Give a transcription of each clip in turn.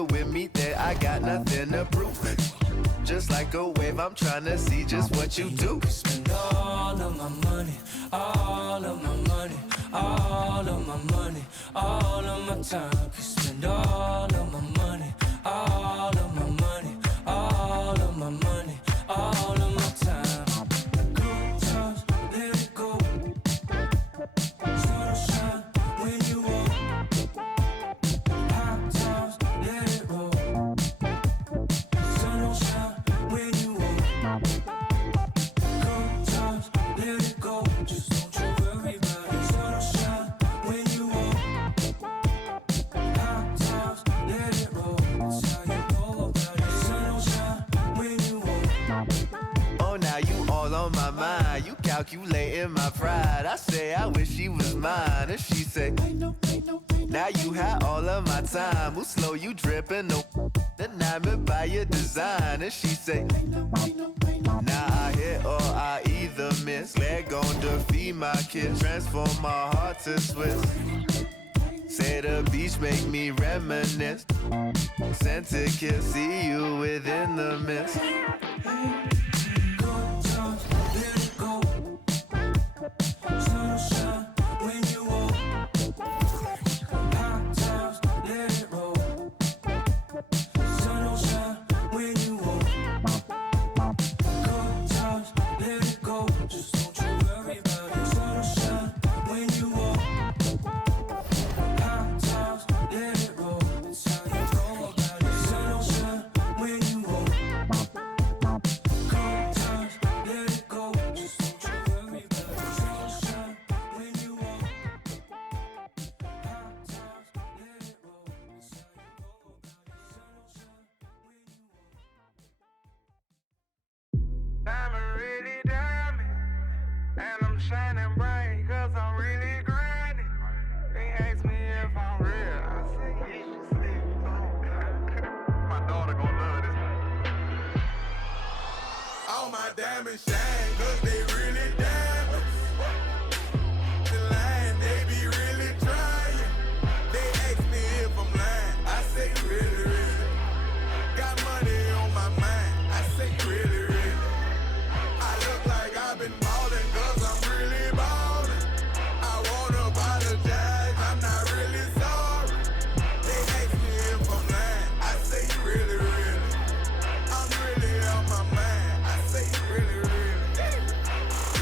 with me that I got nothing to prove. Just like a wave, I'm trying to see just what you do. Spend all of my money, all of my money, all of my money, all of my time. You spend all of my money, all of my money, all of my money, all of my time. Good times, let it go. Sun will shine when you walk. Hot times, let it roll. Sun will shine when you walk. Good times, let it go. Just don't you worry about it. Sun will shine when you walk. Hot times, let it roll. That's how you know about it. Sun will shine when you walk. Oh, now you all on my mind. You calculating my pride. I say I wish she was mine, and she say, now you had all of my time. Who slow you dripping? No, enamored by your design. And she say, now I hit or I either miss. Leg gon' defeat my kiss. Transform my heart to Swiss. Say the beach make me reminisce. Sent to kiss, see you within the mist. Good times, let it go. Sun will shine when you walk. Hot times, let it roll. Sun will shine when you walk. Good times, let it go. Just don't you worry about it. Sun will shine when you walk. Hot times, let it roll. That's how you know about it. Sun will shine when you walk. Good times, let it go. Just don't you worry about it. Sun will shine when you walk. Hot times, let it roll. That's how you know about it. Sun will shine when you walk. Diamond really diamond, and I'm shining bright 'cause I'm really grinding. They ask me if I'm real, I say you should sleep. My daughter gon' love this. All my diamonds shine 'cause they really diamonds. The line, they be really trying. They ask me if I'm lying, I say really, really. Got money on my mind, I say really, really. I look like I've been ballin' 'cause I'm really ballin'. I wanna apologize, I'm not really sorry. They ask me if I'm lying, I say really, really. I'm really on my mind, I say really, really.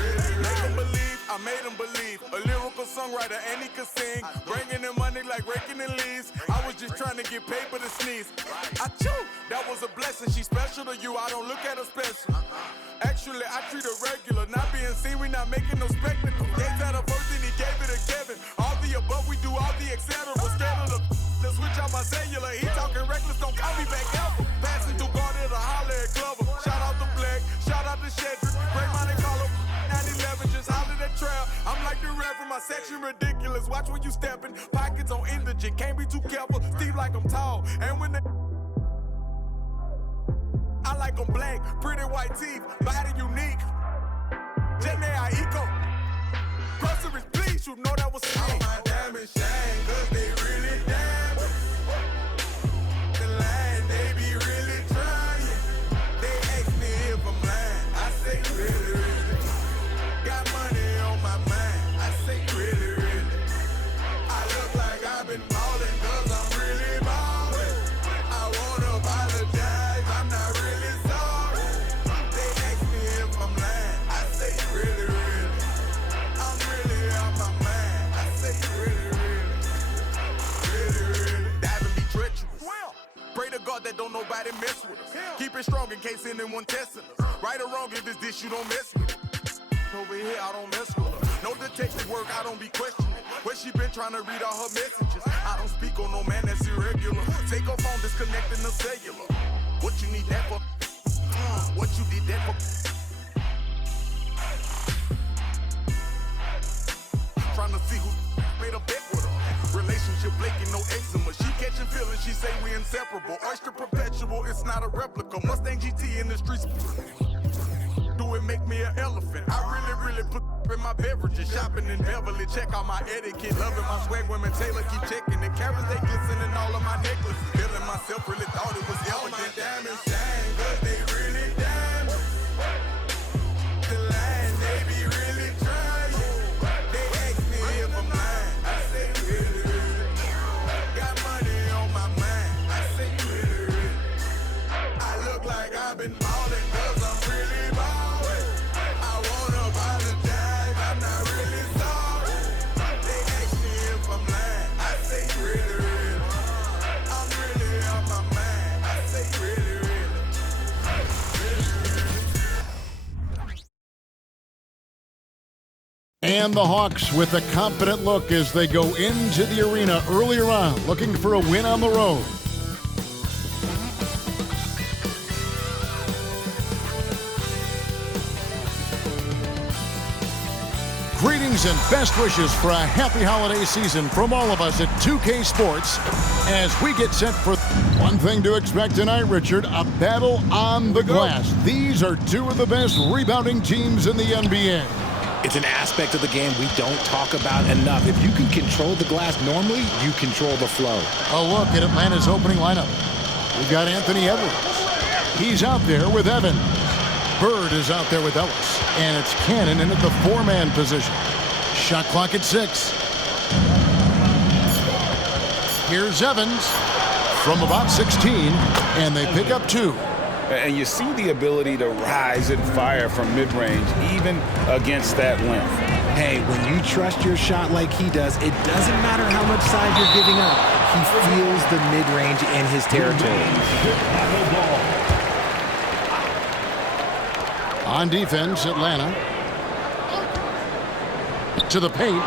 Really, make 'em believe, I made 'em believe. A lyrical songwriter and he could sing. Bringing in money like raking in leaves. I was just trying to get paper to sneeze. Achoo, that was a blessing. She special to you, I don't look at her special. Actually, I treat her regular. Not being seen, we not making no spectacle. They had a first and he gave it to Kevin. All the above, we do all the etc. Scared of the switch out my cellular. He talking reckless, don't call me back ever. Passing through Garden to holler at Glover. Shout out to Black, shout out to Shedrick. Break money, call him 911, just holler that trail. I'm like the rap from my section, ridiculous. Watch when you stepping, pockets on indigent. Can't be too careful, Steve like I'm tall. And when they I like them black, pretty white teeth, body unique. Jenny Aiko. Groceries, please, you know that was me. All my diamonds shine, 'cause they really diamonds. The line, they be really trying. They ask me if I'm lying, I say really, really. Got money on my mind, I say really, really. I look like I've been ballin' 'cause I'm really ballin'. I wanna apologize, I'm not really sorry. They ask me if I'm lying, I say really, really. I'm really on my mind, I say really, really. Really, really. Diving be treacherous. Pray to God that don't nobody mess with us. Keep it strong in case anyone testing us. Right or wrong, if it's this, you don't mess with it. Over here, I don't mess with her. No detective work, I don't be questioning. Where she been trying to read all her messages. I don't speak on no man that's irregular. Take her phone, disconnecting the cellular. What you need that for? What you did that for? Trying to see who made a bet with her. Relationship flaking, no eczema. She catching feelings, she say we inseparable. Oyster perpetual, it's not a replica. Mustang GT in the streets. Do it make me an elephant? I really, really put sipping my beverages, shopping in Beverly, check out my etiquette, loving my swag, women Taylor keep checking the carrots, they glistening all of my necklaces, feeling myself, really thought it was evident. My diamonds shine, cause they really diamonds. The line, they be really trying. They ask me if I'm lying, I say really, really. Got money on my mind, I say really, really. I look like I've been ballin' cause I'm really ballin'. I wanna apologize, I'm not really sorry. They ask me if I'm lying, I say really, really. I'm really on my mind, I say really, really. And the Hawks with a confident look as they go into the arena earlier on, looking for a win on the road. Greetings and best wishes for a happy holiday season from all of us at 2K Sports as we get set for one thing to expect tonight, Richard, a battle on the glass. These are two of the best rebounding teams in the NBA. It's an aspect of the game we don't talk about enough. If you can control the glass normally, you control the flow. A look at Atlanta's opening lineup. We've got Anthony Edwards. He's out there with Evans. Bird is out there with Ellis. And it's Cannon in at the four-man position. Shot clock at 6. Here's Evans from about 16, and they pick up 2. And you see the ability to rise and fire from mid-range, even against that length. Hey, when you trust your shot like he does, it doesn't matter how much size you're giving up. He feels the mid-range in his territory. On defense, Atlanta. To the paint.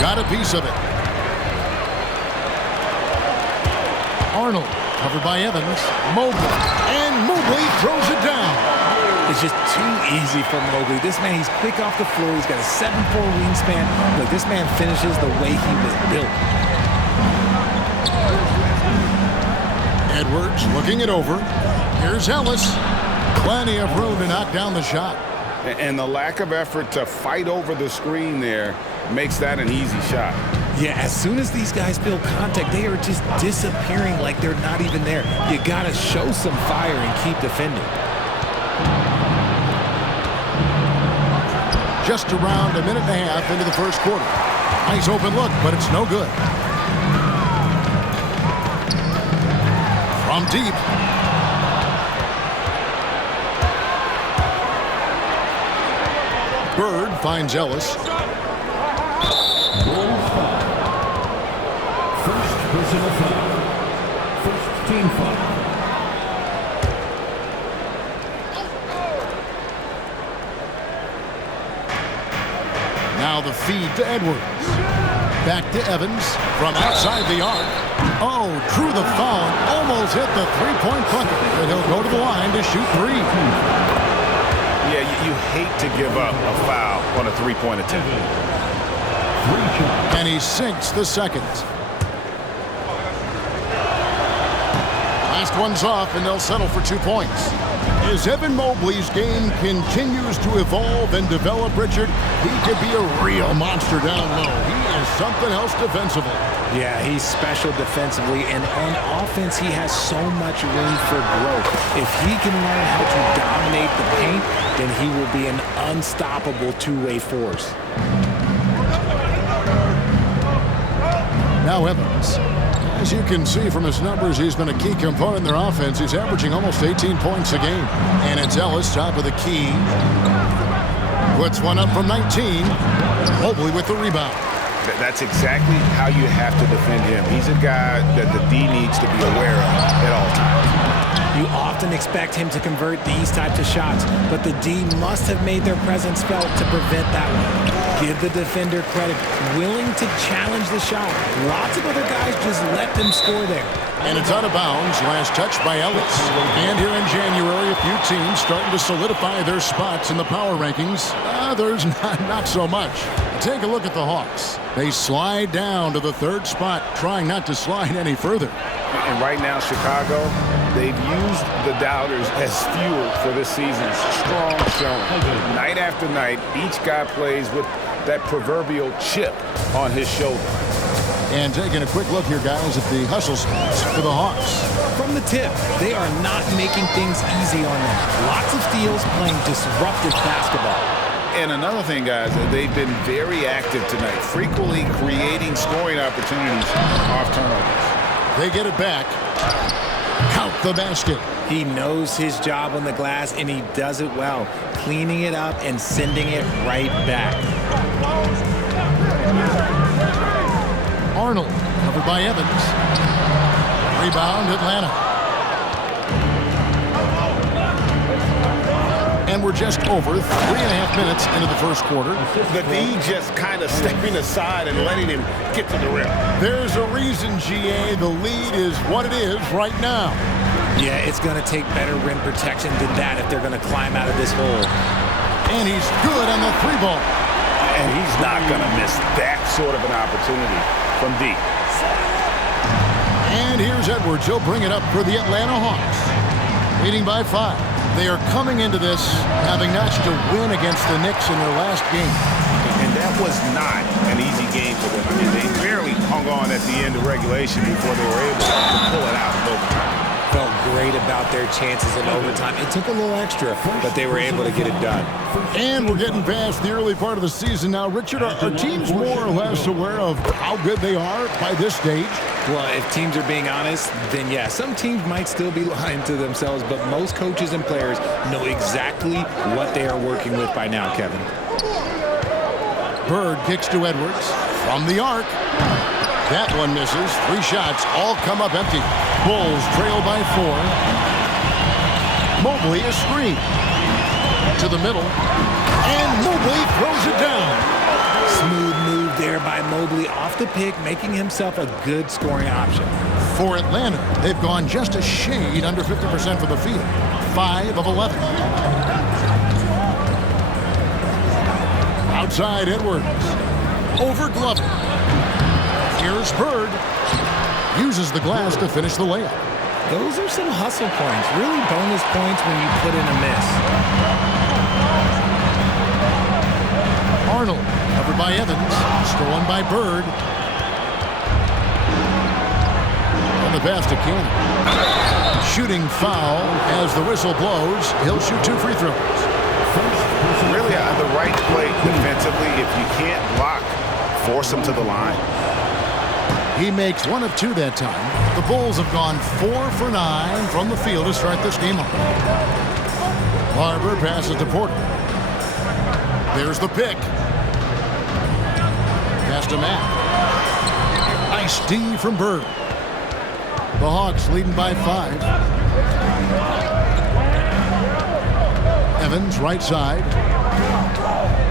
Got a piece of it. Arnold, covered by Evans. Mobley. And Mobley throws it down. It's just too easy for Mobley. This man, he's quick off the floor. He's got a 7'4" wingspan. Look, this man finishes the way he was built. Edwards looking it over. Here's Ellis. Plenty of room to knock down the shot. And the lack of effort to fight over the screen there makes that an easy shot. Yeah, as soon as these guys feel contact, they are just disappearing like they're not even there. You got to show some fire and keep defending. Just around a minute and a half into the first quarter. Nice open look, but it's no good. From deep. Bird finds Ellis. First personal foul. First team foul. Now the feed to Edwards. Back to Evans from outside the arc. Oh, drew the foul and almost hit the three-point bucket. But he'll go to the line to shoot 3. Yeah, you hate to give up a foul on a three-point attempt. And he sinks the second. Last one's off, and they'll settle for 2 points. As Evan Mobley's game continues to evolve and develop, Richard, he could be a real monster down low. He is something else defensively. Yeah, he's special defensively, and on offense, he has so much room for growth. If he can learn how to dominate the paint, then he will be an unstoppable two-way force. Now Evans. As you can see from his numbers, he's been a key component in their offense. He's averaging almost 18 points a game. And it's Ellis, top of the key. Puts one up from 19. Mobley with the rebound. That's exactly how you have to defend him. He's a guy that the D needs to be aware of at all times. You often expect him to convert these types of shots, but the D must have made their presence felt to prevent that one. Give the defender credit, willing to challenge the shot. Lots of other guys just let them score there. And it's out of bounds. Last touch by Ellis. And here in January, a few teams starting to solidify their spots in the power rankings. There's not so much. Take a look at the Hawks. They slide down to the 3rd spot, trying not to slide any further. And right now, Chicago, they've used the doubters as fuel for this season's strong showing. Night after night, each guy plays with that proverbial chip on his shoulder. And taking a quick look here, guys, at the hustle stats for the Hawks. From the tip, they are not making things easy on them. Lots of steals, playing disruptive basketball. And another thing, guys, they've been very active tonight, frequently creating scoring opportunities off turnovers. They get it back. Count the basket. He knows his job on the glass, and he does it well, cleaning it up and sending it right back. Arnold, covered by Evans. Rebound, Atlanta. And we're just over 3.5 minutes into the first quarter. The D just kind of stepping aside and letting him get to the rim. There's a reason, GA, the lead is what it is right now. Yeah, it's going to take better rim protection than that if they're going to climb out of this hole. And he's good on the three ball. And he's not going to miss that sort of an opportunity from deep. And here's Edwards. He'll bring it up for the Atlanta Hawks. Leading by 5. They are coming into this having notched a win against the Knicks in their last game. And that was not an easy game for them. I mean, they barely hung on at the end of regulation before they were able to pull it out in overtime. Felt great about their chances in overtime. It took a little extra, but they were able to get it done. And we're getting past the early part of the season now. Richard, are teams more or less aware of how good they are by this stage? Well, if teams are being honest, then yeah, some teams might still be lying to themselves, but most coaches and players know exactly what they are working with by now, Kevin. Bird kicks to Edwards from the arc. That one misses. 3 shots all come up empty. Bulls trail by 4. Mobley a screen. To the middle. And Mobley throws it down. Smooth move there by Mobley off the pick, making himself a good scoring option. For Atlanta, they've gone just a shade under 50% from the field. 5 of 11. Outside Edwards. Over Glover. Here's Bird. Uses the glass to finish the layup. Those are some hustle points. Really bonus points when you put in a miss. Arnold, covered by Evans. Stolen by Bird. And the pass to Cannon. Shooting foul as the whistle blows. He'll shoot 2 free throws. Really on the right play defensively. If you can't block, force him to the line. He makes 1 of 2 that time. The Bulls have gone 4 for 9 from the field to start this game off. Barber passes to Porter. There's the pick. Pass to Matt. Nice D from Bird. The Hawks leading by 5. Evans right side.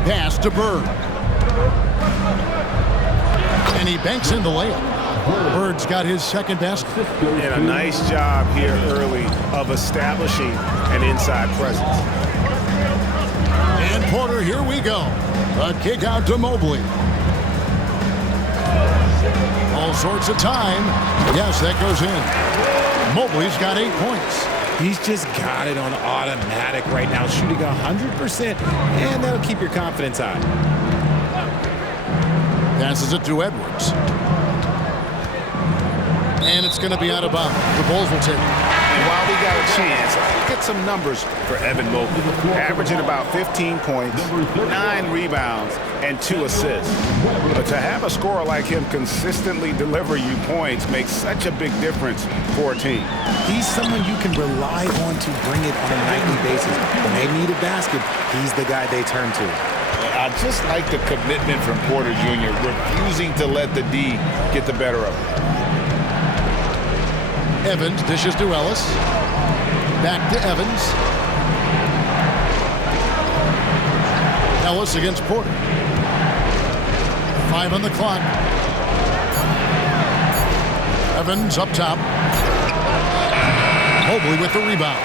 Pass to Bird. And he banks in the layup. Bird's got his second basket. And a nice job here early of establishing an inside presence. And Porter, here we go. A kick out to Mobley. All sorts of time. Yes, that goes in. Mobley's got 8 points. He's just got it on automatic right now, shooting 100%, and that'll keep your confidence high. Passes it to Edwards. And it's going to be out of bounds. The Bulls will take it. And while we got a chance, get some numbers for Evan Mobley. Averaging about 15 points, 9 rebounds, and 2 assists. But to have a scorer like him consistently deliver you points makes such a big difference for a team. He's someone you can rely on to bring it on a nightly basis. When they need a basket, he's the guy they turn to. I just like the commitment from Porter Jr., refusing to let the D get the better of him. Evans dishes to Ellis. Back to Evans. Ellis against Porter. 5 on the clock. Evans up top. Mobley with the rebound.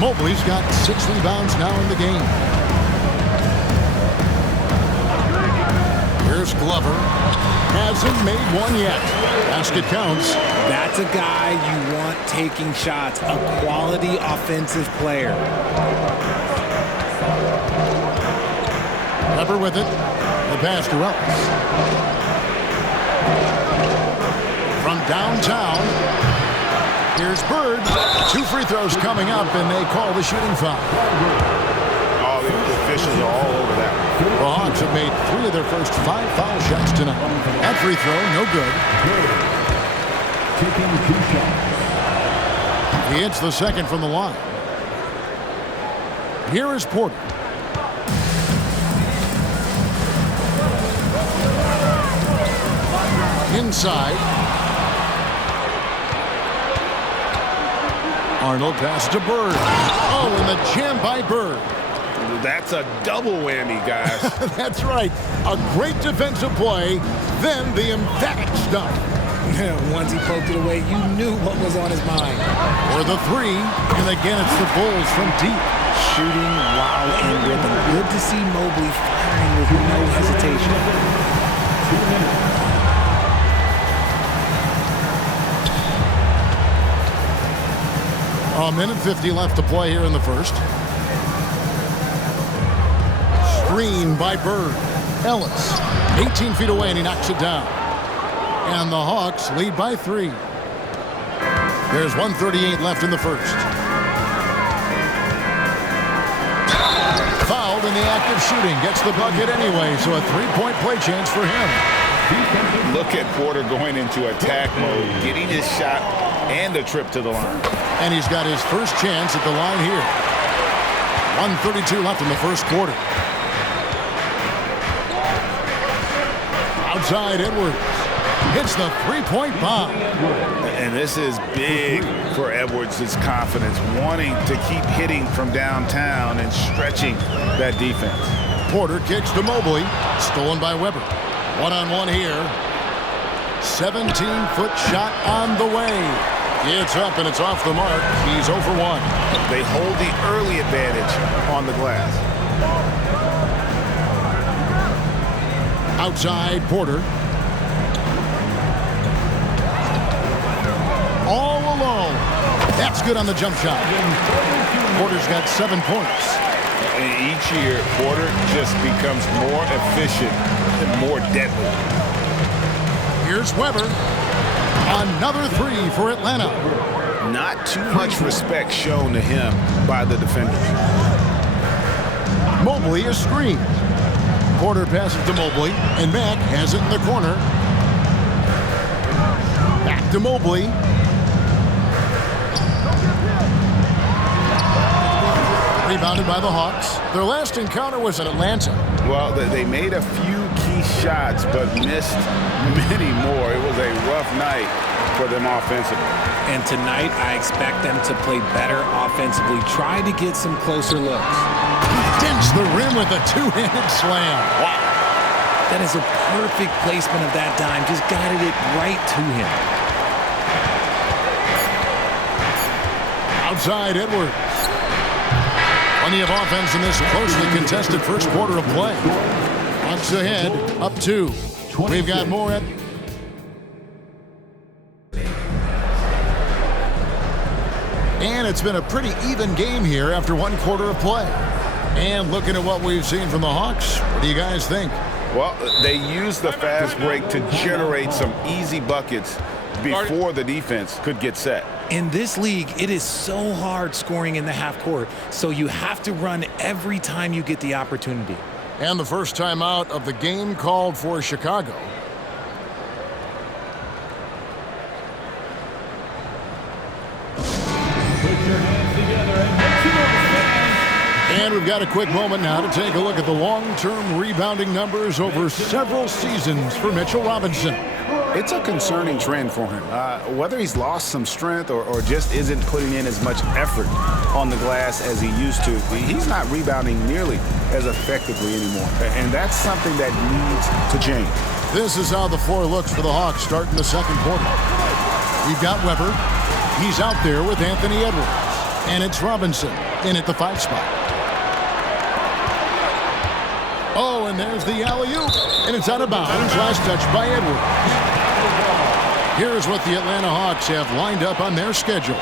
Mobley's got 6 rebounds now in the game. Here's Glover. Hasn't made one yet. Basket counts. That's a guy you want taking shots, a quality offensive player. Weber with it. The pass to Ellis. From downtown, here's Bird. 2 free throws coming up, and they call the shooting foul. All the officials are all over that. The Hawks have made 3 of their first 5 foul shots tonight. That free throw, no good. Taking 2 shots. He hits the second from the line. Here is Porter. Inside. Arnold passes to Bird. Oh, and the jam by Bird. That's a double whammy, guys. That's right. A great defensive play, then the emphatic stuff. Once he poked it away, you knew what was on his mind. For the 3, and again it's the Bulls from deep. Shooting while in rhythm. Good to see Mobley firing with no hesitation. 2 minutes. A minute 50 left to play here in the first. Screen by Bird. Ellis, 18 feet away, and he knocks it down. And the Hawks lead by 3. There's 1:38 left in the first. Fouled in the act of shooting. Gets the bucket anyway, so a 3-point play chance for him. Look at Porter going into attack mode, getting his shot and a trip to the line. And he's got his first chance at the line here. 1:32 left in the first quarter. Outside Edwards. Hits the 3-point bomb. And this is big for Edwards' confidence, wanting to keep hitting from downtown and stretching that defense. Porter kicks to Mobley. Stolen by Weber. One-on-one here. 17-foot shot on the way. It's up and it's off the mark. He's 0 for 1. They hold the early advantage on the glass. Outside Porter. All alone. That's good on the jump shot. Porter's got 7 points. And each year, Porter just becomes more efficient and more deadly. Here's Weber. Another 3 for Atlanta. Not too much respect shown to him by the defenders. Mobley is screened. Porter passes to Mobley, and Mack has it in the corner. Back to Mobley. Rebounded by the Hawks. Their last encounter was in Atlanta. Well, they made a few key shots, but missed many more. It was a rough night for them offensively. And tonight, I expect them to play better offensively. Try to get some closer looks. Dents the rim with a 2-handed slam. Wow. That is a perfect placement of that dime. Just guided it right to him. Outside Edwards. Plenty of offense in this closely contested first quarter of play. Hawks ahead, up 2. We've got more at... And it's been a pretty even game here after 1 quarter of play. And looking at what we've seen from the Hawks, what do you guys think? Well, they used the fast break to generate some easy buckets before the defense could get set. In this league, it is so hard scoring in the half court, so you have to run every time you get the opportunity. And the first time out of the game called for Chicago. And we've got a quick moment now to take a look at the long-term rebounding numbers over several seasons for Mitchell Robinson. It's a concerning trend for him. Whether he's lost some strength or just isn't putting in as much effort on the glass as he used to, he's not rebounding nearly as effectively anymore. And that's something that needs to change. This is how the floor looks for the Hawks starting the second quarter. We've got Weber. He's out there with Anthony Edwards. And it's Robinson in at the 5 spot. Oh, and there's the alley-oop. And it's out of bounds. Last touch by Edwards. Here's what the Atlanta Hawks have lined up on their schedule.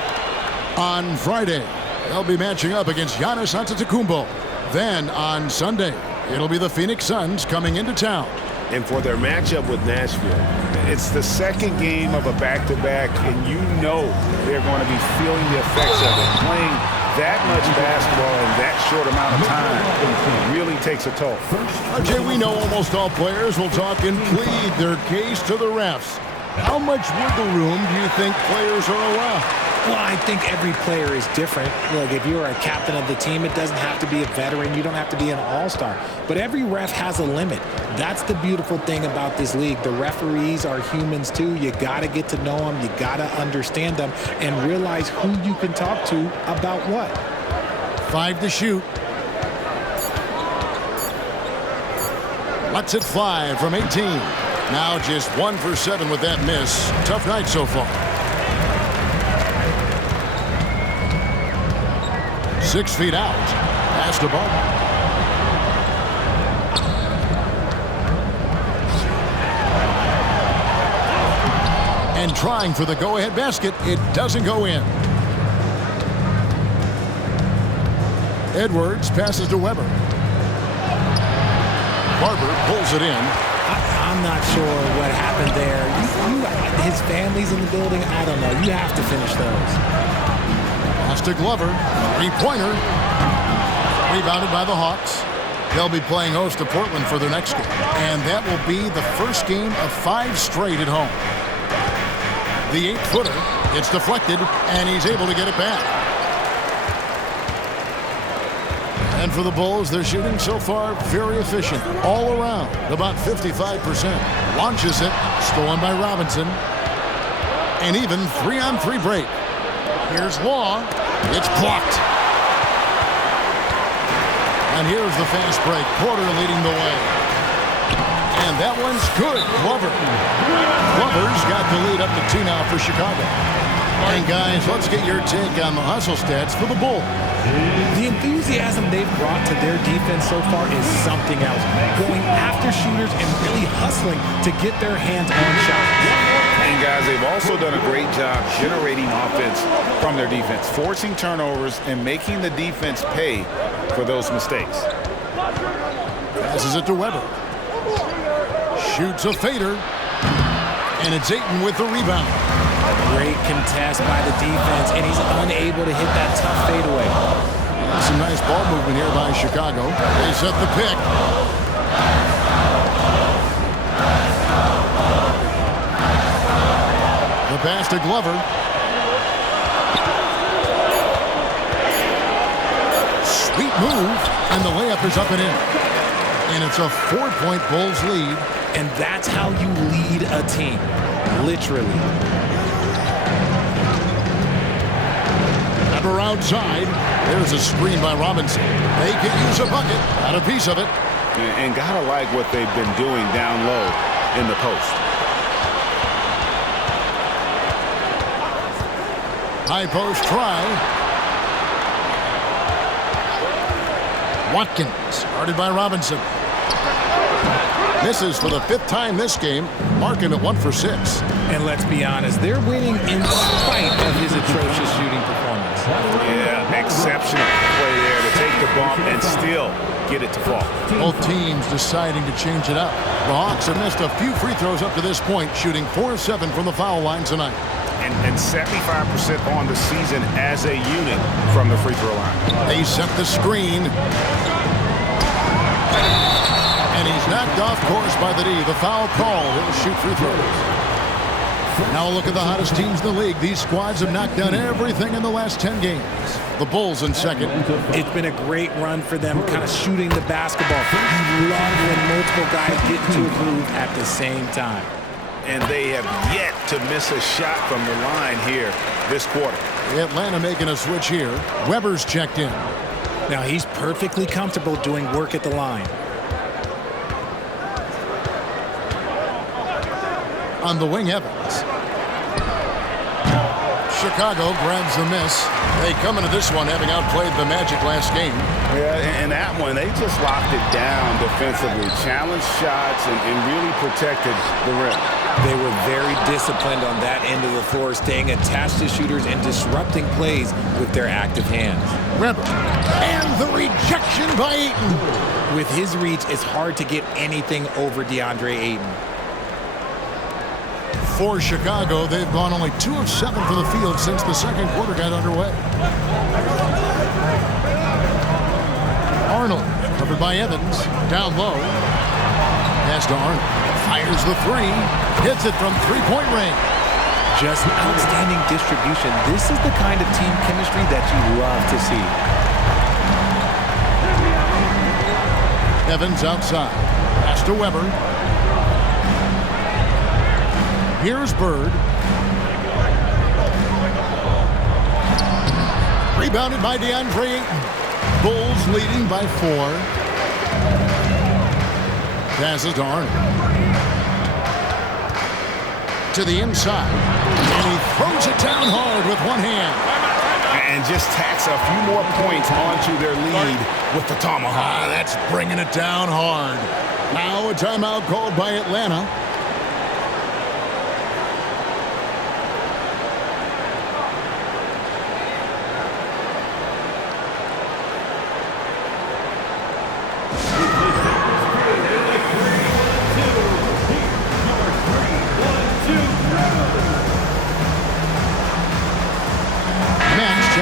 On Friday, they'll be matching up against Giannis Antetokounmpo. Then on Sunday, it'll be the Phoenix Suns coming into town. And for their matchup with Nashville, it's the second game of a back-to-back, and you know they're going to be feeling the effects of it. Playing that much basketball in that short amount of time really takes a toll. RJ, we know almost all players will talk and plead their case to the refs. How much wiggle room do you think players are allowed? Well, I think every player is different. Look, if you're a captain of the team, it doesn't have to be a veteran. You don't have to be an all-star. But every ref has a limit. That's the beautiful thing about this league. The referees are humans, too. You got to get to know them. You got to understand them and realize who you can talk to about what. 5 to shoot. Lets it fly from 18. Now just 1 for 7 with that miss. Tough night so far. 6 feet out. Pass to Barton. And trying for the go-ahead basket. It doesn't go in. Edwards passes to Weber. Barber pulls it in. I'm not sure what happened there. His family's in the building. I don't know. You have to finish those. Pass to Glover. Three-pointer. Rebounded by the Hawks. They'll be playing host to Portland for their next game. And that will be the first game of 5 straight at home. The 8-footer gets deflected, and he's able to get it back. And for the Bulls, they're shooting so far very efficient. All around, about 55%. Launches it. Stolen by Robinson. And even 3-on-3 break. Here's Law. It's blocked. And here's the fast break. Porter leading the way. And that one's good. Glover. Glover's got the lead up to 2 now for Chicago. And guys, let's get your take on the hustle stats for the Bulls. The enthusiasm they've brought to their defense so far is something else. Going after shooters and really hustling to get their hands on shots. And guys, they've also done a great job generating offense from their defense, forcing turnovers and making the defense pay for those mistakes. Passes it to Weber. Shoots a fader. And it's Ayton with the rebound. Great contest by the defense, and he's unable to hit that tough fadeaway. Some nice ball movement here by Chicago. They set the pick. The pass to Glover. Sweet move, and the layup is up and in. And it's a 4-point Bulls lead. And that's how you lead a team, literally. Weber outside. There's a screen by Robinson. They could use a bucket. Got a piece of it. And gotta like what they've been doing down low in the post. High post try. Watkins, guarded by Robinson. Misses for the 5th time this game. Marking at 1 for 6. And let's be honest, they're winning in spite of his atrocious shooting performance. Yeah, exceptional play there to take the bump and still get it to fall. Both teams deciding to change it up. The Hawks have missed a few free throws up to this point, shooting 4 of 7 from the foul line tonight. And 75% on the season as a unit from the free throw line. They set the screen. And he's knocked off course by the D. The foul call. He'll shoot free throws. Now look at the hottest teams in the league. These squads have knocked down everything in the last 10 games. The Bulls in second. It's been a great run for them, kind of shooting the basketball. You love when multiple guys get into a groove at the same time. And they have yet to miss a shot from the line here this quarter. Atlanta making a switch here. Weber's checked in. Now he's perfectly comfortable doing work at the line. On the wing, Evans. Chicago grabs the miss. They come into this one having outplayed the Magic last game. Yeah, and that one, they just locked it down defensively, challenged shots, and really protected the rim. They were very disciplined on that end of the floor, staying attached to shooters and disrupting plays with their active hands. Weber. And the rejection by Ayton. With his reach, it's hard to get anything over DeAndre Ayton. For Chicago, they've gone only 2 of 7 for the field since the second quarter got underway. Arnold, covered by Evans, down low. Pass to Arnold. Fires the three. Hits it from three-point range. Just outstanding distribution. This is the kind of team chemistry that you love to see. Evans outside. Pass to Weber. Here's Bird. Rebounded by DeAndre Ayton. Bulls leading by 4. Passes to Arnold. To the inside. And he throws it down hard with one hand. And just tacks a few more points onto their lead with the tomahawk. That's bringing it down hard. Now a timeout called by Atlanta.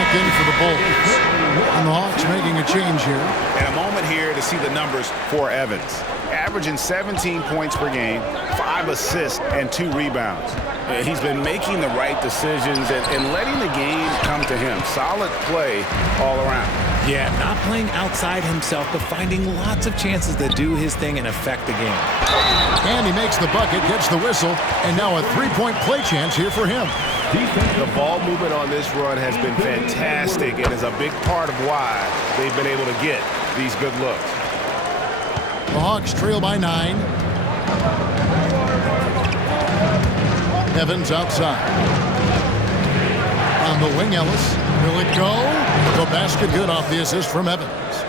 In for the Bulls. And the Hawks making a change here. And a moment here to see the numbers for Evans. Averaging 17 points per game, 5 assists, and 2 rebounds. He's been making the right decisions and letting the game come to him. Solid play all around. Yeah, not playing outside himself, but finding lots of chances to do his thing and affect the game. And he makes the bucket, gets the whistle, and now a three-point play chance here for him. The ball movement on this run has been fantastic and is a big part of why they've been able to get these good looks. The Hawks trail by 9. Evans outside. On the wing, Ellis. Will it go? The basket good off the assist from Evans.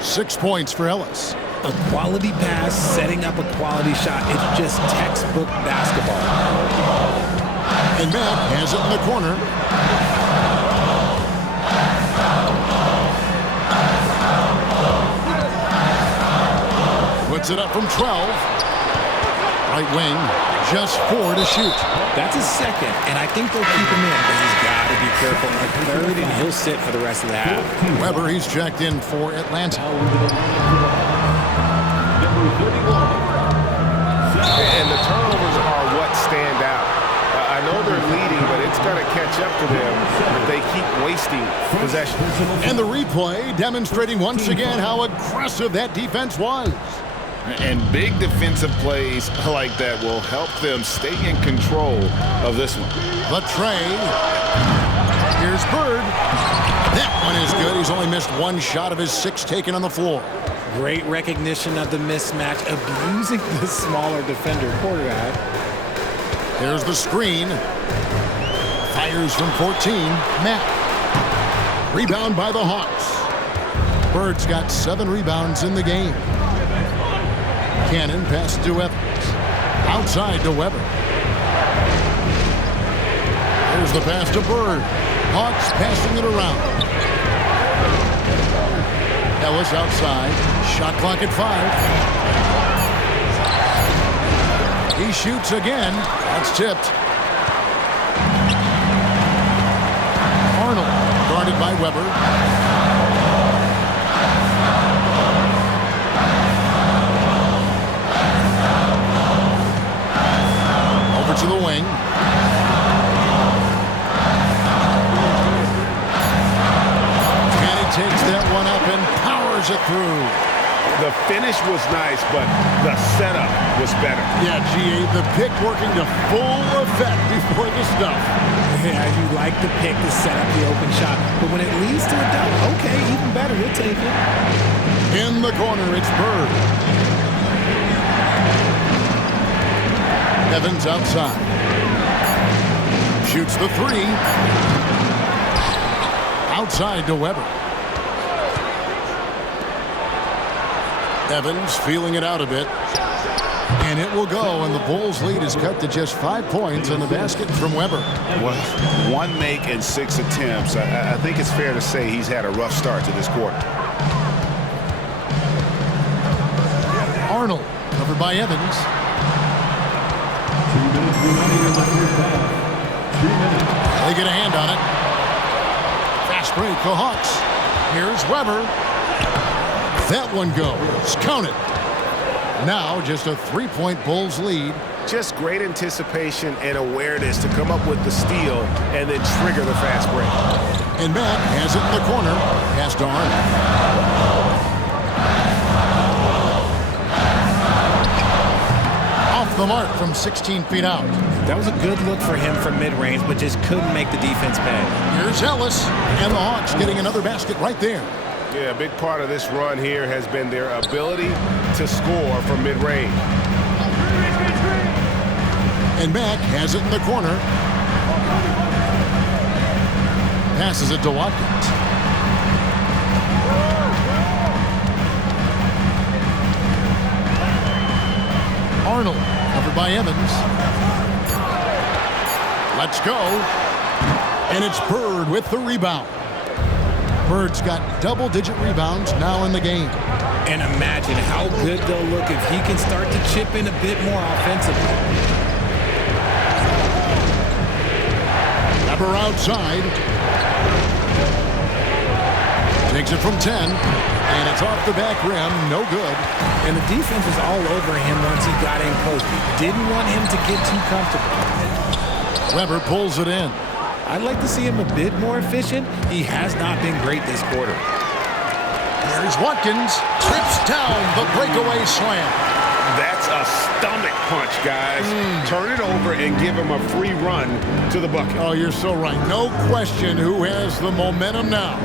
6 points for Ellis. A quality pass, setting up a quality shot. It's just textbook basketball. And Matt has it in the corner. Puts it up from 12. Right wing, just 4 to shoot. That's his second, and I think they'll keep him in, but he's got to be careful. A third, and he'll sit for the rest of the half. Weber, he's checked in for Atlanta. And the turnovers are what stand out. I know they're leading, but it's going to catch up to them if they keep wasting possession. And the replay demonstrating once again how aggressive that defense was. And big defensive plays like that will help them stay in control of this one. The tray. Here's Bird. That one is good. He's only missed 1 shot of his 6 taken on the floor. Great recognition of the mismatch, abusing the smaller defender quarterback. Here's the screen. Fires from 14. Matt. Rebound by the Hawks. Bird's got 7 rebounds in the game. Cannon passes to Evans. Outside to Weber. Here's the pass to Bird. Hawks passing it around. Ellis outside. Shot clock at 5. He shoots again. That's tipped. Arnold guarded by Weber. Over to the wing. And he takes that one up and powers it through. The finish was nice, but the setup was better. Yeah, GA, the pick working to full effect before the stuff. Yeah, you like the pick to set up the open shot, but when it leads to a dunk, okay, even better, he'll take it. In the corner, it's Bird. Evans outside. Shoots the three. Outside to Weber. Evans feeling it out a bit. And it will go, and the Bulls' lead is cut to just 5 points on the basket from Weber. Well, 1 make and 6 attempts. I think it's fair to say he's had a rough start to this quarter. Arnold, covered by Evans. 2 minutes remaining in the first half. 2 minutes. They get a hand on it. Fast break, the Hawks. Here's Weber. That one goes. Count it. Now just a 3-point Bulls lead. Just great anticipation and awareness to come up with the steal and then trigger the fast break. And Matt has it in the corner. Pass to Arnold. Off the mark from 16 feet out. That was a good look for him from mid-range, but just couldn't make the defense pay. Here's Ellis. And the Hawks getting another basket right there. Yeah, a big part of this run here has been their ability to score from mid-range. And Mack has it in the corner. Passes it to Watkins. Arnold, covered by Evans. Let's go. And it's Bird with the rebound. Bird's got double-digit rebounds now in the game. And imagine how good they'll look if he can start to chip in a bit more offensively. Weber outside. Takes it from 10. And it's off the back rim. No good. And the defense was all over him once he got in close. Didn't want him to get too comfortable. Weber pulls it in. I'd like to see him a bit more efficient. He has not been great this quarter. Here's Watkins. Trips down the breakaway slam. That's a stomach punch, guys. Turn it over and give him a free run to the bucket. Oh, you're so right. No question who has the momentum now.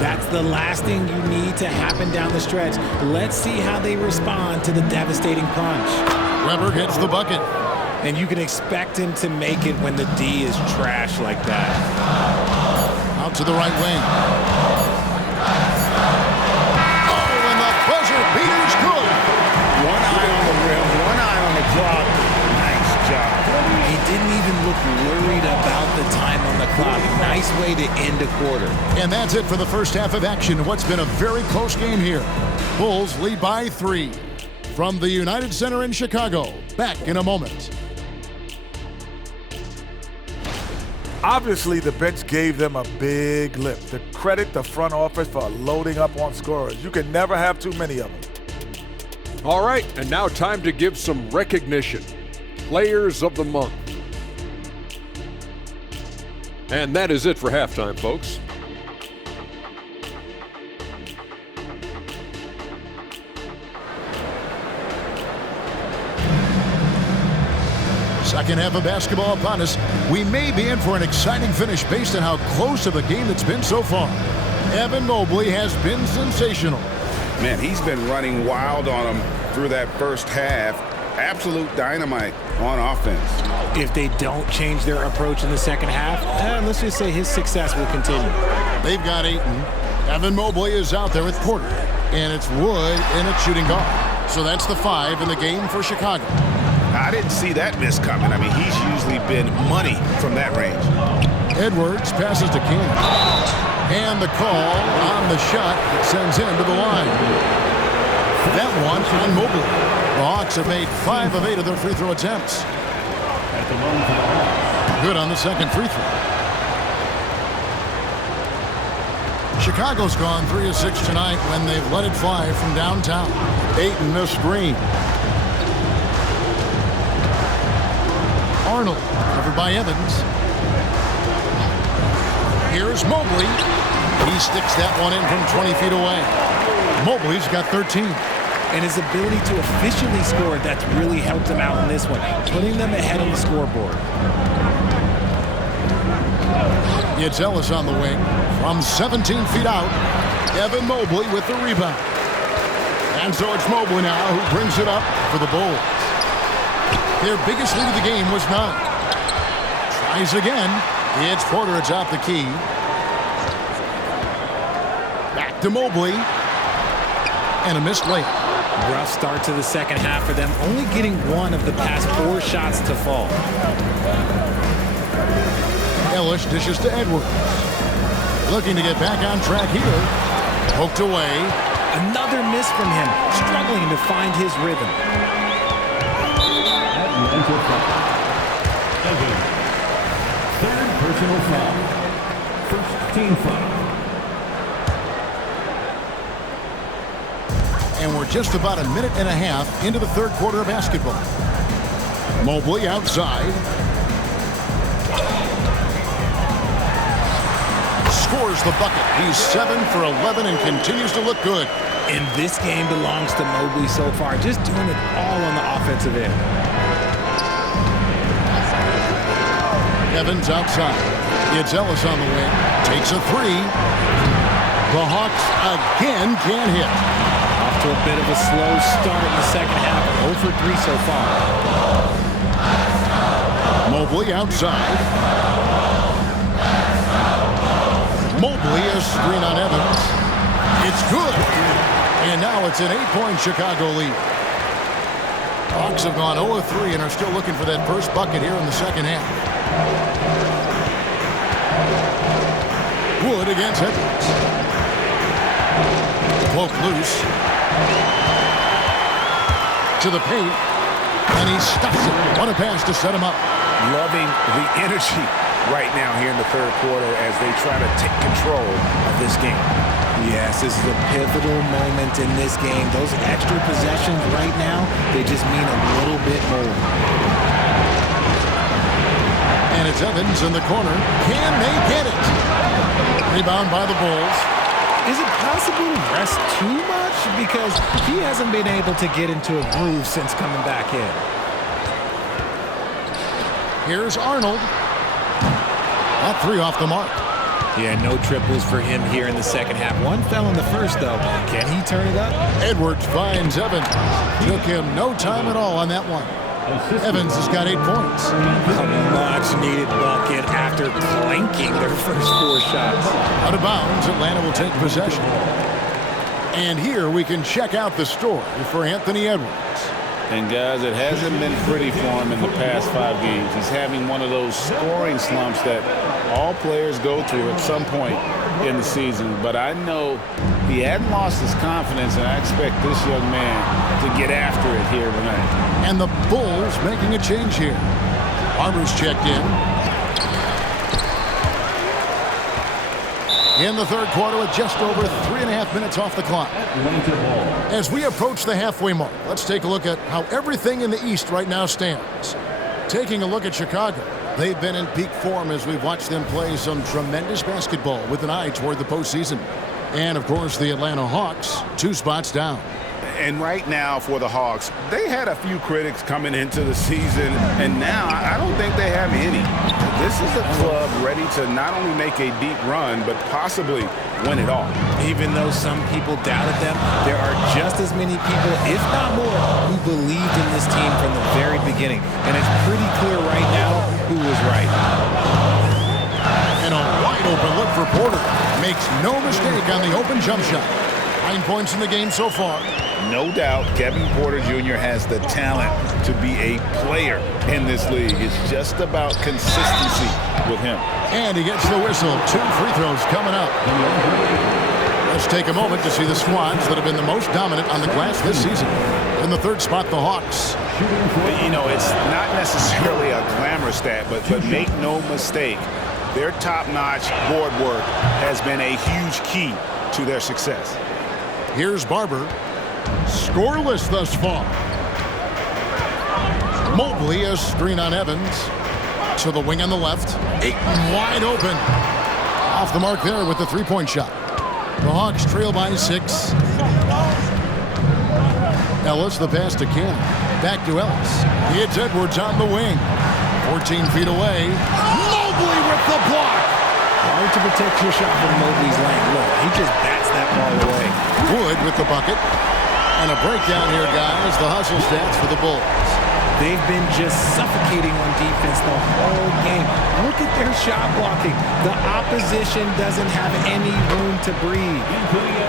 That's the last thing you need to happen down the stretch. Let's see how they respond to the devastating punch. Weber gets the bucket. And you can expect him to make it when the D is trash like that. Out to the right wing. Oh, and the buzzer beater's good. One eye on the rim, one eye on the clock. Nice job. He didn't even look worried about the time on the clock. Nice way to end a quarter. And that's it for the first half of action. What's been a very close game here. Bulls lead by 3. From the United Center in Chicago. Back in a moment. Obviously, the bench gave them a big lift. To credit the front office for loading up on scorers. You can never have too many of them. All right, and now time to give some recognition. Players of the Month. And that is it for halftime, folks. Second half of basketball upon us. We may be in for an exciting finish based on how close of a game it's been so far. Evan Mobley has been sensational. Man, he's been running wild on them through that first half. Absolute dynamite on offense. If they don't change their approach in the second half, let's just say his success will continue. They've got Ayton. Evan Mobley is out there with Porter. And it's Wood in at shooting guard. So that's the 5 in the game for Chicago. I didn't see that miss coming. I mean, he's usually been money from that range. Edwards passes to King. And the call on the shot that sends him to the line. That one on Mobley. The Hawks have made 5 of 8 of their free throw attempts. Good on the second free throw. Chicago's gone 3 of 6 tonight when they've let it fly from downtown. Ayton the screen. Arnold, covered by Evans. Here's Mobley. He sticks that one in from 20 feet away. Mobley's got 13. And his ability to efficiently score, that's really helped him out in this one, putting them ahead on the scoreboard. It's Ellis on the wing. From 17 feet out, Evan Mobley with the rebound. And so it's Mobley now who brings it up for the Bulls. Their biggest lead of the game was 9. Tries again. It's Porter atop the key. Back to Mobley. And a missed layup. Rough start to the second half for them, only getting one of the past 4 shots to fall. Ellis dishes to Edwards. Looking to get back on track here. Poked away. Another miss from him, struggling to find his rhythm. Atlanta foul. Evan. Third personal foul. First team foul. And we're just about a minute and a half into the third quarter of basketball. Mobley outside. Scores the bucket. He's 7 for 11 and continues to look good. And this game belongs to Mobley so far, just doing it all on the offensive end. Evans outside. It's Ellis on the wing. Takes a 3. The Hawks again can't hit. Off to a bit of a slow start in the second half. 0 for 3 so far. Mobley outside. Mobley, a screen on Evans. It's good. And now it's an 8-point Chicago lead. Hawks have gone 0-3 and are still looking for that first bucket here in the second half. Wood against Edwards. Cloak loose. To the paint. And he stops it. What a pass to set him up. Loving the energy right now here in the third quarter as they try to take control of this game. Yes, this is a pivotal moment in this game. Those extra possessions right now, they just mean a little bit more. And it's Evans in the corner. Can they get it? Rebound by the Bulls. Is it possible to rest too much? Because he hasn't been able to get into a groove since coming back in. Here's Arnold. That 3 off the mark. Yeah, no triples for him here in the second half. One fell in the first, though. Can he turn it up? Edwards finds Evans. Took him no time at all on that one. Evans has got 8 points. A much-needed bucket after clanking their first 4 shots. Out of bounds, Atlanta will take possession. And here we can check out the story for Anthony Edwards. And guys, it hasn't been pretty for him in the past 5 games. He's having one of those scoring slumps that all players go through at some point in the season. But I know he hadn't lost his confidence, and I expect this young man to get after it here tonight. And the Bulls making a change here. Barber's checked in. In the third quarter with just over 3.5 minutes off the clock. As we approach the halfway mark, let's take a look at how everything in the East right now stands. Taking a look at Chicago. They've been in peak form as we've watched them play some tremendous basketball with an eye toward the postseason. And, of course, the Atlanta Hawks, 2 spots down. And right now for the Hawks, they had a few critics coming into the season, and now I don't think they have any. This is a club ready to not only make a deep run, but possibly win it all. Even though some people doubted them, there are just as many people, if not more, who believed in this team from the very beginning. And it's pretty clear right now who was right. And a wide open look for Porter. Makes no mistake on the open jump shot. 9 points in the game so far. No doubt Kevin Porter Jr. has the talent to be a player in this league. It's just about consistency with him. And he gets the whistle. 2 free throws coming up. Let's take a moment to see the squads that have been the most dominant on the glass this season. In the third spot, the Hawks. You know, it's not necessarily a glamour stat, but make no mistake, their top-notch board work has been a huge key to their success. Here's Barber. Scoreless thus far. Mobley, a screen on Evans. To the wing on the left. Ayton wide open. Off the mark there with the 3-point shot. The Hawks trail by 6. Ellis, the pass to Cannon. Back to Ellis. It's Edwards on the wing. 14 feet away. Mobley with the block. Hard to protect your shot from Mobley's lane. Look, he just bats that ball away. Wood with the bucket. And a breakdown here, guys. The hustle stats for the Bulls. They've been just suffocating on defense the whole game. Look at their shot blocking. The opposition doesn't have any room to breathe.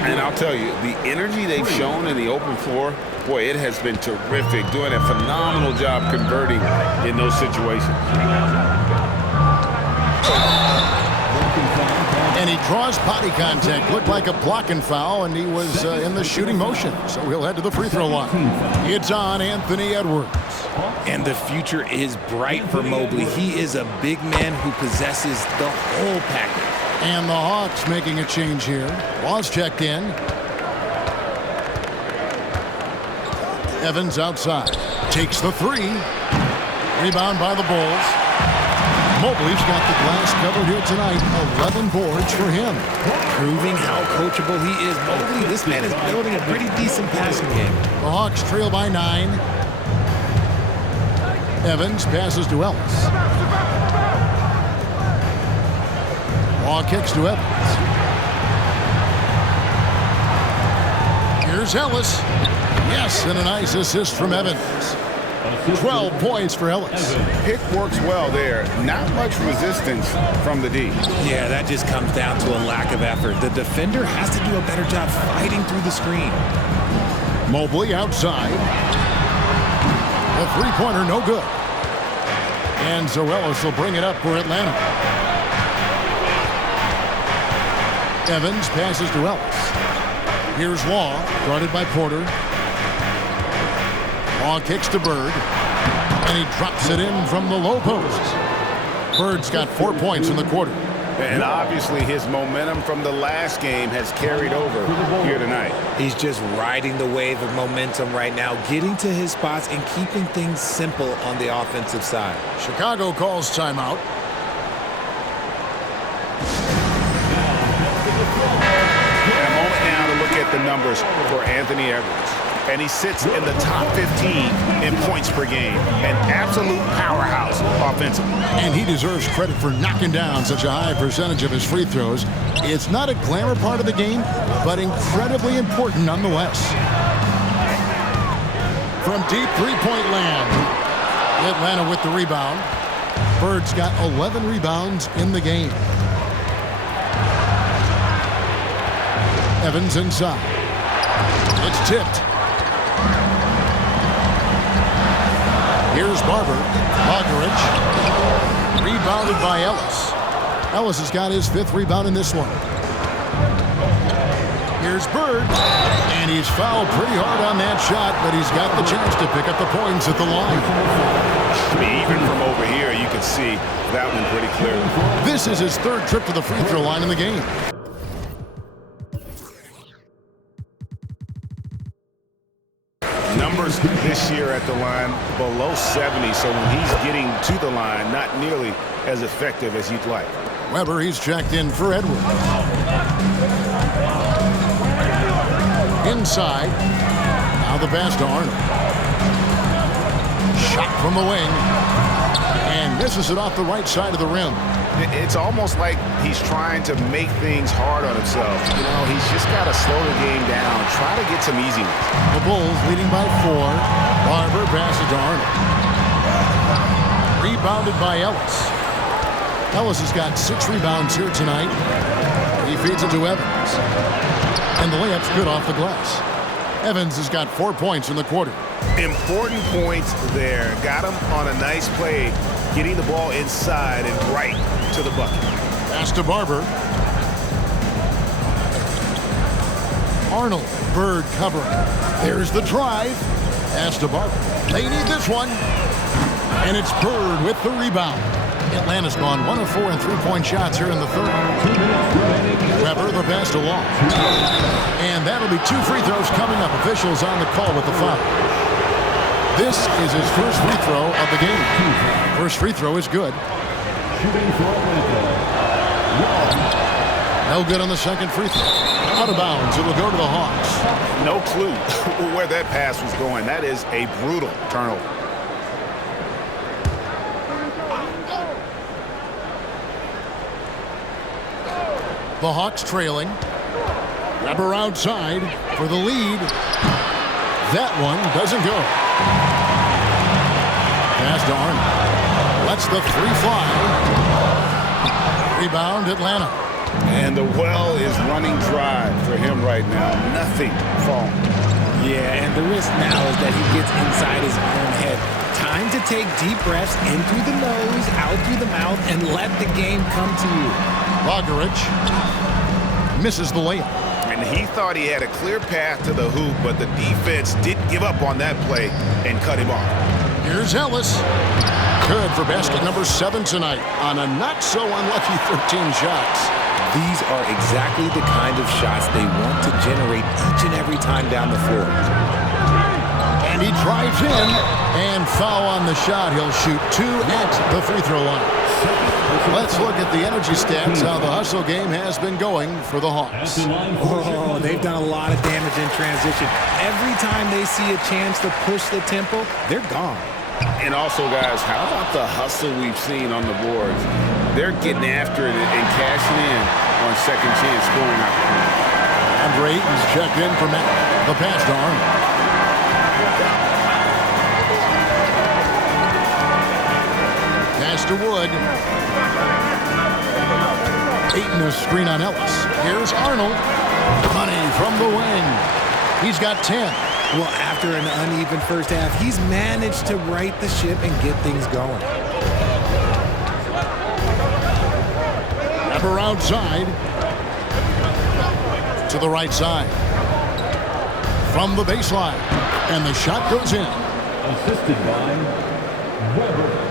And I'll tell you, the energy they've shown in the open floor, boy, it has been terrific, doing a phenomenal job converting in those situations. And he draws body contact. Looked like a blocking foul, and he was in the shooting motion. So he'll head to the free throw line. It's on Anthony Edwards. And the future is bright for Mobley. He is a big man who possesses the whole package. And the Hawks making a change here. Laws checked in. Evans outside. Takes the three. Rebound by the Bulls. Mobley's got the glass covered here tonight. 11 boards for him. Proving how coachable he is. Mobley, this man is building a pretty decent passing game. The Hawks trail by 9. Evans passes to Ellis. Law kicks to Evans. Here's Ellis. Yes, and a nice assist from Evans. 12 points for Ellis. Pick works well there. Not much resistance from the D. Yeah, that just comes down to a lack of effort. The defender has to do a better job fighting through the screen. Mobley outside. The three-pointer no good. And Zorelis will bring it up for Atlanta. Evans passes to Ellis. Here's Law, guarded by Porter. Law kicks to Bird, and he drops it in from the low post. Bird's got 4 points in the quarter. And obviously his momentum from the last game has carried over here tonight. He's just riding the wave of momentum right now, getting to his spots and keeping things simple on the offensive side. Chicago calls timeout. And a moment now to look at the numbers for Anthony Edwards. And he sits in the top 15 in points per game. An absolute powerhouse offensively. And he deserves credit for knocking down such a high percentage of his free throws. It's not a glamour part of the game, but incredibly important nonetheless. From deep three-point land, Atlanta with the rebound. Bird's got 11 rebounds in the game. Evans inside. It's tipped. Here's Barber. Bogdanovich. Rebounded by Ellis. Ellis has got his 5th rebound in this one. Here's Bird. And he's fouled pretty hard on that shot, but he's got the chance to pick up the points at the line. I mean, even from over here, you can see that one pretty clearly. This is his 3rd trip to the free throw line in the game. Numbers this year at the line below 70, so when he's getting to the line, not nearly as effective as you'd like. Weber, he's checked in for Edwards. Inside. Now the pass to Arnold. Shot from the wing. And misses it off the right side of the rim. It's almost like he's trying to make things hard on himself. You know, he's just got to slow the game down, try to get some easiness. The Bulls leading by 4. Barber passes to Arnold. Rebounded by Ellis. Ellis has got 6 rebounds here tonight. He feeds it to Evans. And the layup's good off the glass. Evans has got 4 points in the quarter. Important points there. Got him on a nice play, getting the ball inside and right to the bucket. Pass to Barber. Arnold. Bird covering. There's the drive. Pass to Barber. They need this one. And it's Bird with the rebound. Atlanta's gone 1 of 4 in three-point shots here in the 3rd. Weber, the pass to Long. And that'll be 2 free throws coming up. Officials on the call with the foul. This is his first free throw of the game. First free throw is good. No good on the second free throw. Out of bounds. It'll go to the Hawks. No clue where that pass was going. That is a brutal turnover. The Hawks trailing. Weber outside for the lead. That one doesn't go. Pass to Arnold. Lets the three fly. Rebound, Atlanta. And the well is running dry for him right now. Nothing falling. Yeah, and the risk now is that he gets inside his own head. Time to take deep breaths in through the nose, out through the mouth, and let the game come to you. Bogdanovich misses the layup. And he thought he had a clear path to the hoop, but the defense didn't give up on that play and cut him off. Here's Ellis. Good for basket number 7 tonight on a not-so-unlucky 13 shots. These are exactly the kind of shots they want to generate each and every time down the floor. And he drives in, and foul on the shot. He'll shoot 2 at the free throw line. Let's look at the energy stats, how the hustle game has been going for the Hawks. Oh, they've done a lot of damage in transition. Every time they see a chance to push the tempo, they're gone. And also, guys, how about the hustle we've seen on the boards? They're getting after it and cashing in on second chance scoring opportunities. Andre Ayton's checked in for Matt. The pass to Arnold. Pass to Wood. Ayton a screen on Ellis. Here's Arnold. Money from the wing. He's got 10. Well, after an uneven first half, he's managed to right the ship and get things going. Ever outside. To the right side. From the baseline. And the shot goes in. Assisted by Weber.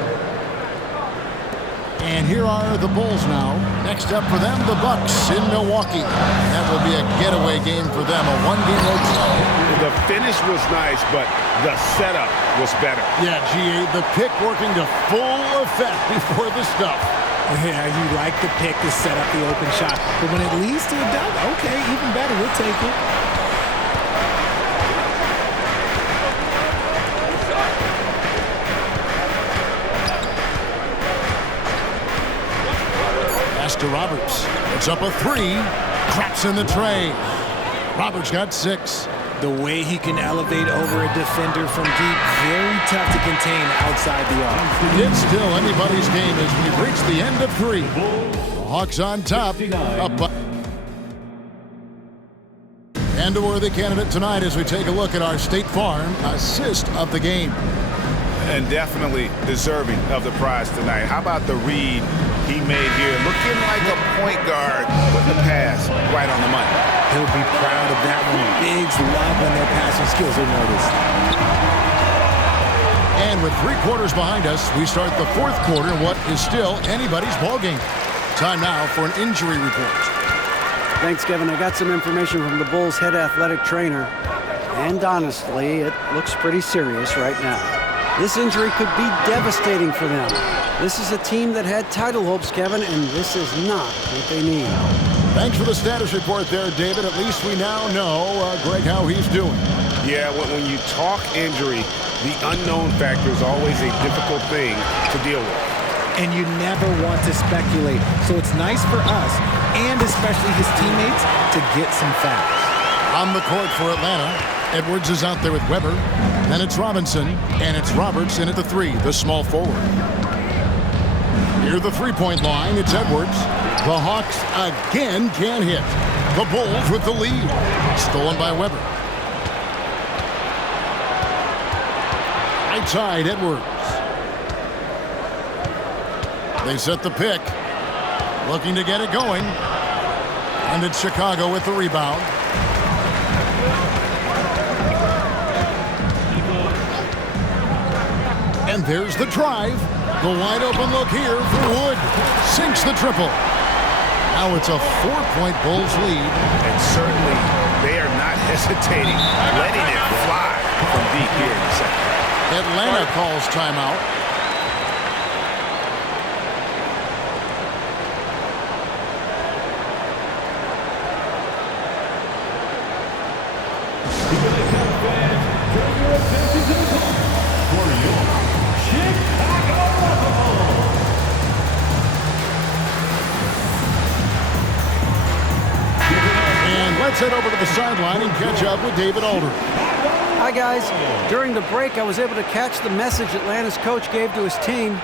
And here are the Bulls now. Next up for them, the Bucks in Milwaukee. That will be a getaway game for them, a one-game road trip. The finish was nice, but the setup was better. Yeah, GA, the pick working to full effect before the stuff. Yeah, you like the pick to set up the open shot. But when it leads to a dunk, okay, even better, we'll take it. To Roberts. It's up a 3. Traps in the tray. Roberts got 6. The way he can elevate over a defender from deep, very tough to contain outside the arc. It's still anybody's game as we've reached the end of 3. The Hawks on top. And a worthy candidate tonight as we take a look at our State Farm assist of the game. And definitely deserving of the prize tonight. How about the read he made here? Looking like a point guard with the pass right on the money. He'll be proud of that one. Bigs love when their passing skills are noticed. And with 3 quarters behind us, we start the 4th quarter in what is still anybody's ballgame. Time now for an injury report. Thanks, Kevin. I got some information from the Bulls' head athletic trainer. And honestly, it looks pretty serious right now. This injury could be devastating for them. This is a team that had title hopes, Kevin, and this is not what they need. Thanks for the status report there, David. At least we now know, Greg, how he's doing. Yeah, when you talk injury, the unknown factor is always a difficult thing to deal with. And you never want to speculate. So it's nice for us, and especially his teammates, to get some facts. On the court for Atlanta, Edwards is out there with Weber. Then it's Robinson, and it's Roberts in at the 3, the small forward. Near the three-point line, it's Edwards. The Hawks again can't hit. The Bulls with the lead. Stolen by Weber. Right side, Edwards. They set the pick. Looking to get it going. And it's Chicago with the rebound. And there's the drive. The wide open look here for Wood. Sinks the triple. Now it's a 4-point Bulls lead. And certainly they are not hesitating, letting it fly from deep here in the second. Atlanta calls timeout. Let's head over to the sideline and catch up with David Aldridge. Hi, guys. During the break, I was able to catch the message Atlanta's coach gave to his team.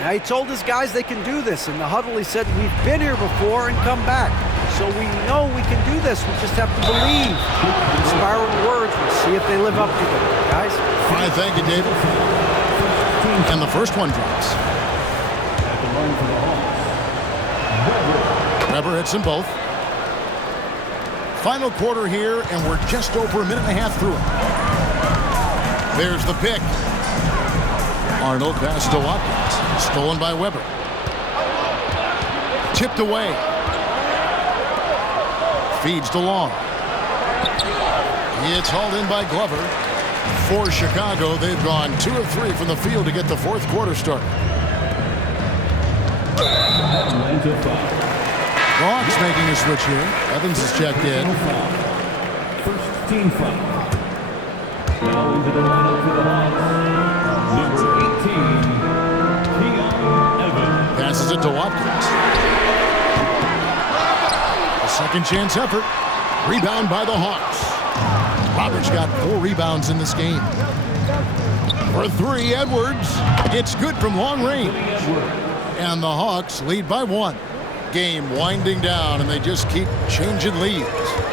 Now, he told his guys they can do this. In the huddle, he said, we've been here before and come back. So we know we can do this. We just have to believe. Inspiring words. We'll see if they live up to them. Guys? All right, thank you, David. And the first one drops. Weber hits them both. Final quarter here, and we're just over a minute and a half through it. There's the pick. Arnold pass to Watkins. Stolen by Weber. Tipped away. Feeds to Long. It's hauled in by Glover. For Chicago, they've gone 2 of 3 from the field to get the fourth quarter started. Hawks making a switch here. Evans is checked in. First team foul. Now into the lineup for the Hawks. Number 18, Keon Evans. Passes it to Watkins. A second chance effort. Rebound by the Hawks. Roberts got 4 rebounds in this game. For 3, Edwards. It's good from long range. And the Hawks lead by 1. Game winding down, and they just keep changing leads.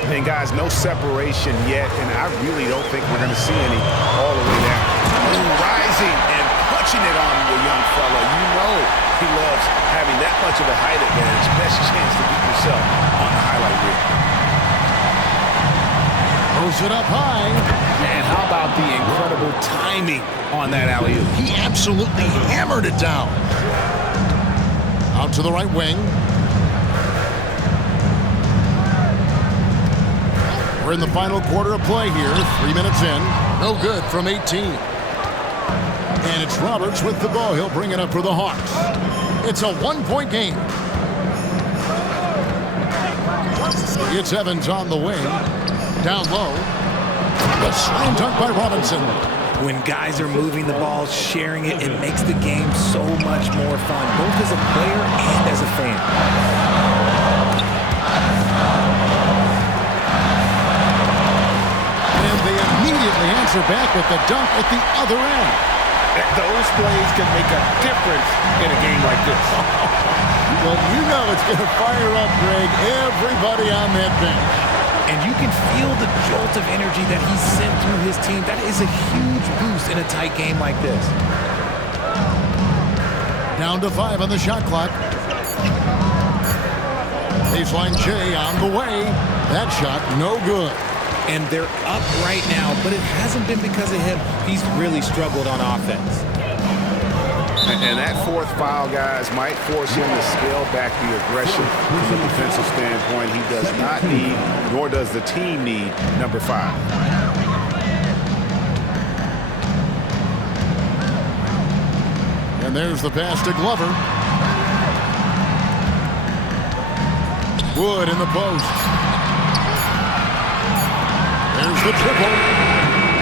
And guys, no separation yet, and I really don't think we're going to see any all the way down. Rising and punching it on the young fella. You know he loves having that much of a height advantage. Best chance to get yourself on the highlight reel. Throws it up high. And how about the incredible timing on that alley-oop? He absolutely hammered it down. Out to the right wing. We're in the final quarter of play here. 3 minutes in. No good from 18. And it's Roberts with the ball. He'll bring it up for the Hawks. It's a 1-point game. It's Evans on the wing. Down low. The slam dunk by Robinson. When guys are moving the ball, sharing it, it makes the game so much more fun, both as a player and as a fan. Immediately answer back with the dunk at the other end. Those plays can make a difference in a game like this. Well, you know it's going to fire up, Greg, everybody on that bench. And you can feel the jolt of energy that he sent through his team. That is a huge boost in a tight game like this. Down to 5 on the shot clock. Baseline Jay on the way. That shot, no good. And they're up right now, but it hasn't been because of him. He's really struggled on offense. And that fourth foul, guys, might force him to scale back the aggression from a defensive standpoint. He does not need, nor does the team need, number 5. And there's the pass to Glover. Wood in the post. There's the triple.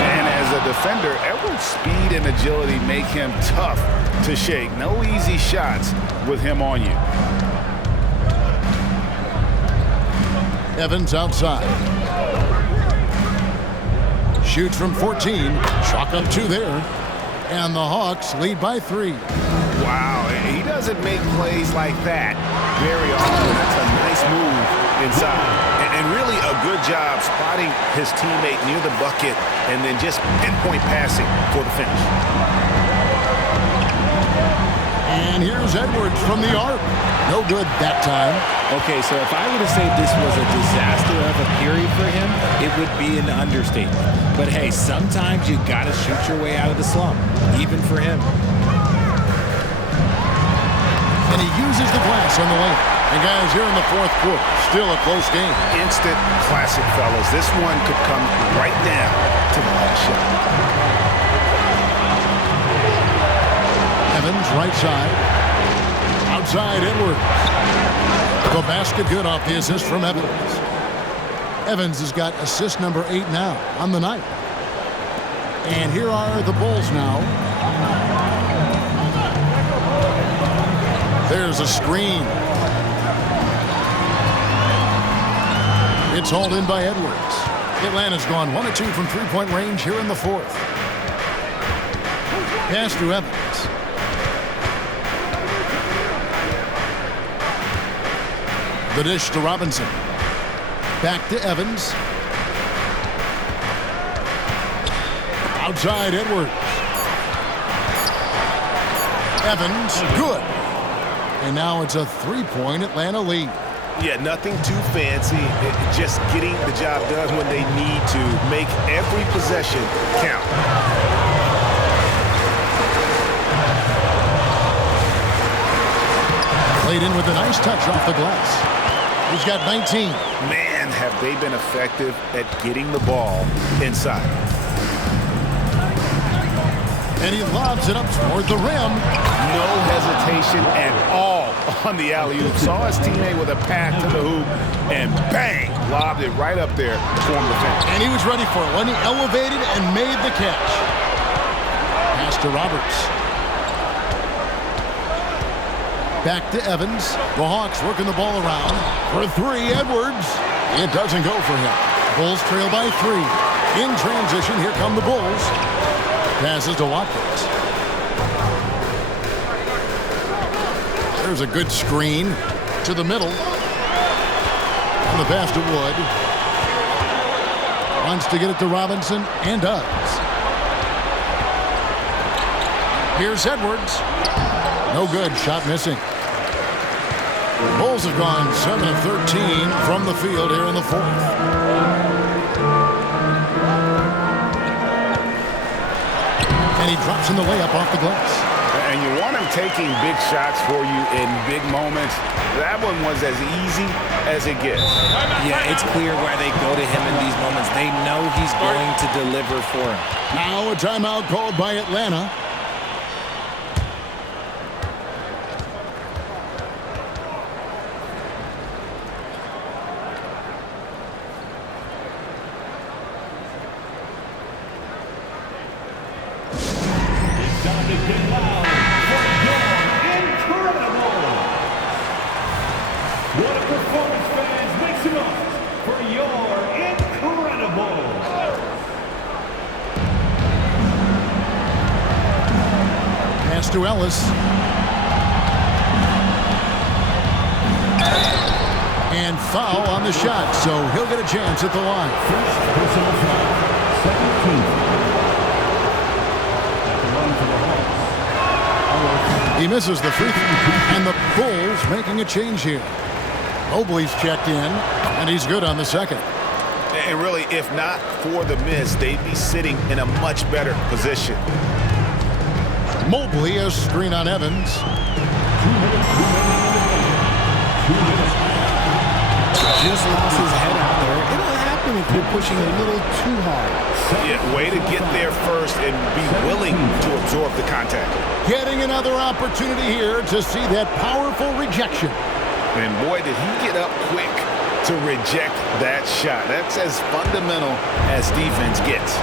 And as a defender, Edwards' speed and agility make him tough to shake. No easy shots with him on you. Evans outside. Shoots from 14. Chalk up 2 there. And the Hawks lead by 3. Wow, he doesn't make plays like that very often. That's a nice move inside. And really a good job spotting his teammate near the bucket and then just pinpoint passing for the finish. And here's Edwards from the arc. No good that time. Okay, so if I were to say this was a disaster of a period for him, it would be an understatement. But hey, sometimes you got to shoot your way out of the slump, even for him. And he uses the glass on the lane. And guys, here in the fourth quarter, still a close game. Instant classic, fellas. This one could come right down to the last shot. Evans, right side. Outside, Edwards. The basket good off the assist from Evans. Evans has got assist number 8 now on the night. And here are the Bulls now. There's a screen. It's hauled in by Edwards. Atlanta's gone 1 of 2 from three-point range here in the fourth. Pass to Evans. The dish to Robinson. Back to Evans. Outside Edwards. Evans, good. And now it's a three-point Atlanta lead. Yeah, nothing too fancy. Just getting the job done when they need to. Make every possession count. Played in with a nice touch off the glass. He's got 19. Man, have they been effective at getting the ball inside. And he lobs it up toward the rim. No hesitation at all on the alley-oop. Saw his teammate with a pass to the hoop, and bang, lobbed it right up there for him to finish. And he was ready for it when he elevated and made the catch. Pass to Roberts. Back to Evans. The Hawks working the ball around. For three, Edwards. It doesn't go for him. Bulls trail by 3. In transition, here come the Bulls. Passes to Watkins. There's a good screen to the middle. And the pass to Wood. Wants to get it to Robinson and does. Here's Edwards. No good. Shot missing. The Bulls have gone 7 of 13 from the field here in the fourth. And he drops in the layup off the glass. And you want him taking big shots for you in big moments. That one was as easy as it gets. Yeah, it's clear why they go to him in these moments. They know he's going to deliver for him. Now a timeout called by Atlanta. To Ellis. And foul on the shot, so he'll get a chance at the line. First personal foul, 17th. He misses the free throw, and the Bulls making a change here. Mobley's checked in, and he's good on the second. And really, if not for the miss, they'd be sitting in a much better position. Mobley, a screen on Evans. Just lost his head out there. It'll happen if you're pushing a little too hard. Yeah, way to get there first and be willing to absorb the contact. Getting another opportunity here to see that powerful rejection. And boy, did he get up quick to reject that shot. That's as fundamental as defense gets.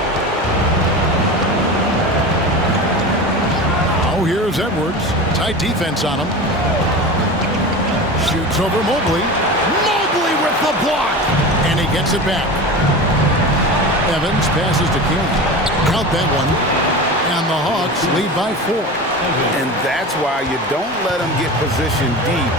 Oh, here's Edwards. Tight defense on him. Shoots over Mobley. Mobley with the block. And he gets it back. Evans passes to Cannon. Count that one. And the Hawks lead by 4. And that's why you don't let them get positioned deep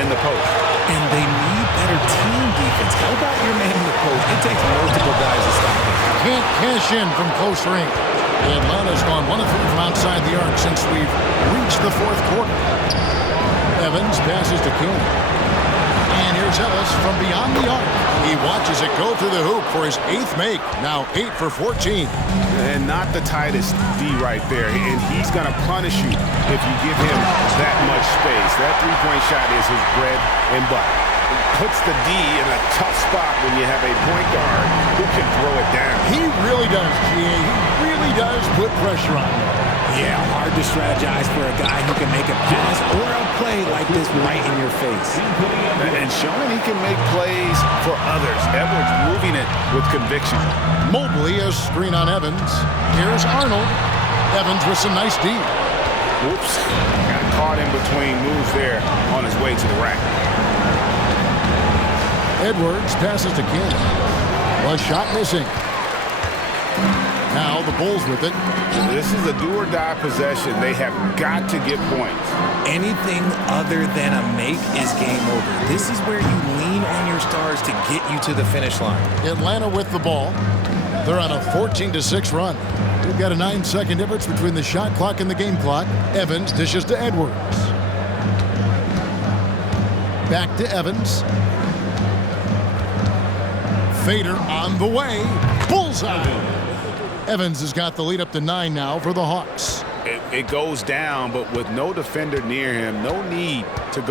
in the post. And they need better team defense. How about your man in the post? It takes multiple guys to stop him. Can't cash in from close range. Atlanta's gone 1 of 3 from outside the arc since we've reached the fourth quarter. Evans passes to Cannon. And here's Ellis from beyond the arc. He watches it go through the hoop for his 8th make. Now 8 for 14. And not the tightest D right there. And he's going to punish you if you give him that much space. That three-point shot is his bread and butter. Puts the D in a tough spot when you have a point guard who can throw it down. He really does, G.A. He really does put pressure on him. Yeah, hard to strategize for a guy who can make a pass or a play like this right in your face. And showing he can make plays for others. Edwards moving it with conviction. Mobley, a screen on Evans. Here's Arnold. Evans with some nice D. Whoops. Got caught in between moves there on his way to the rack. Edwards passes to Cannon. A shot missing. Now the Bulls with it. This is a do-or-die possession. They have got to get points. Anything other than a make is game over. This is where you lean on your stars to get you to the finish line. Atlanta with the ball. They're on a 14-6 run. We've got a 9-second difference between the shot clock and the game clock. Evans dishes to Edwards. Back to Evans. Fader on the way. Bullseye. Evans has got the lead up to 9 now for the Hawks. It goes down, but with no defender near him, no need to go